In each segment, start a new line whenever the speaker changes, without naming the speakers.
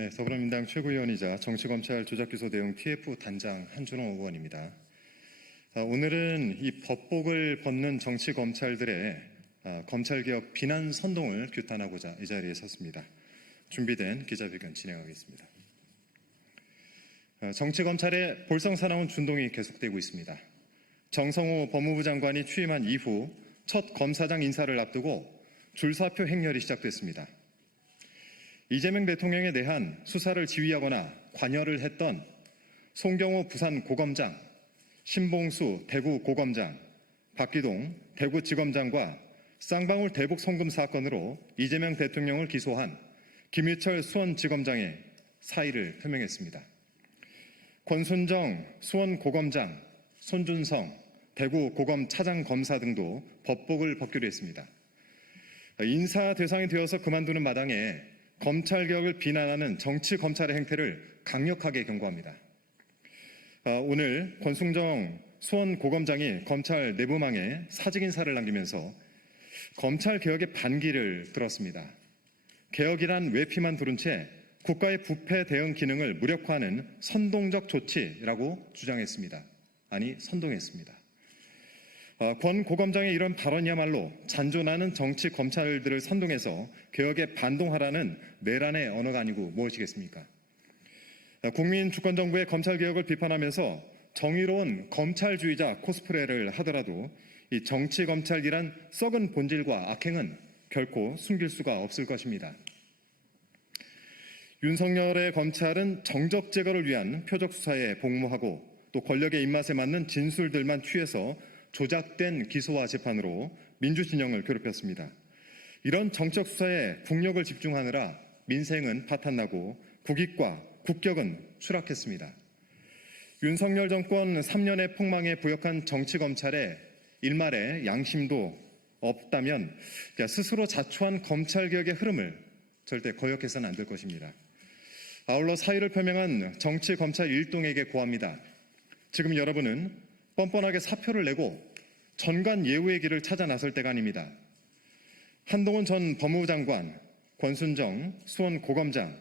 네, 더불어민주당 최고위원이자 정치검찰 조작기소 대응 TF 단장 한준호 의원입니다. 아, 오늘은 이 법복을 벗는 정치검찰들의 아, 검찰개혁 비난 선동을 규탄하고자 이 자리에 섰습니다. 준비된 기자회견 진행하겠습니다. 아, 정치검찰의 볼성사나운 준동이 계속되고 있습니다. 정성호 법무부 장관이 취임한 이후 첫 검사장 인사를 앞두고 줄사표 행렬이 시작됐습니다. 이재명 대통령에 대한 수사를 지휘하거나 관여를 했던 송경호 부산 고검장, 신봉수 대구 고검장, 박기동 대구지검장과 쌍방울 대북 송금 사건으로 이재명 대통령을 기소한 김유철 수원지검장의 사의를 표명했습니다. 권순정 수원고검장, 손준성 대구 고검 차장검사 등도 법복을 벗기로 했습니다. 인사 대상이 되어서 그만두는 마당에 검찰 개혁을 비난하는 정치 검찰의 행태를 강력하게 경고합니다. 아, 오늘 권순정 수원 고검장이 검찰 내부망에 사직 인사를 남기면서 검찰 개혁의 반기를 들었습니다. 개혁이란 외피만 두른 채 국가의 부패 대응 기능을 무력화하는 선동적 조치라고 주장했습니다. 아니 선동했습니다. 어, 권 고검장의 이런 발언이야말로 잔존하는 정치 검찰들을 선동해서 개혁에 반동하라는 내란의 언어가 아니고 무엇이겠습니까? 어, 국민 주권정부의 검찰개혁을 비판하면서 정의로운 검찰주의자 코스프레를 하더라도 이 정치 검찰이란 썩은 본질과 악행은 결코 숨길 수가 없을 것입니다. 윤석열의 검찰은 정적 제거를 위한 표적 수사에 복무하고 또 권력의 입맛에 맞는 진술들만 취해서 조작된 기소와 재판으로 민주진영을 괴롭혔습니다. 이런 정적 수사에 국력을 집중하느라 민생은 파탄나고 국익과 국격은 추락했습니다. 윤석열 정권 3년의 폭망에 부역한 정치 검찰의 일말의 양심도 없다면 스스로 자초한 검찰 개혁의 흐름을 절대 거역해서는 안 될 것입니다. 아울러 사의를 표명한 정치 검찰 일동에게 고합니다. 지금 여러분은 뻔뻔하게 사표를 내고 전관 예우의 길을 찾아 나설 때가 아닙니다. 한동훈 전 법무부 장관, 권순정 수원 고검장,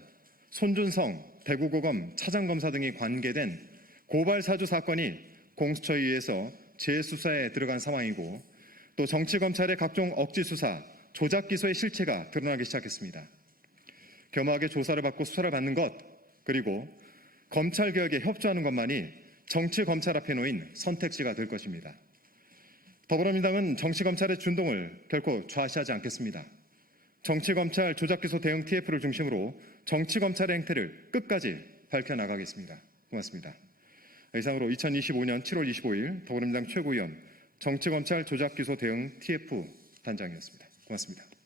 손준성 대구고검 차장검사 등이 관계된 고발 사주 사건이 공수처에 의해서 재수사에 들어간 상황이고 또 정치검찰의 각종 억지 수사, 조작 기소의 실체가 드러나기 시작했습니다. 겸허하게 조사를 받고 수사를 받는 것 그리고 검찰 개혁에 협조하는 것만이 정치 검찰 앞에 놓인 선택지가 될 것입니다. 더불어민주당은 정치 검찰의 준동을 결코 좌시하지 않겠습니다. 정치 검찰 조작 기소 대응 TF를 중심으로 정치 검찰의 행태를 끝까지 밝혀 나가겠습니다. 고맙습니다. 이상으로 2025년 7월 25일 더불어민주당 최고위원 정치 검찰 조작 기소 대응 TF 단장이었습니다. 고맙습니다.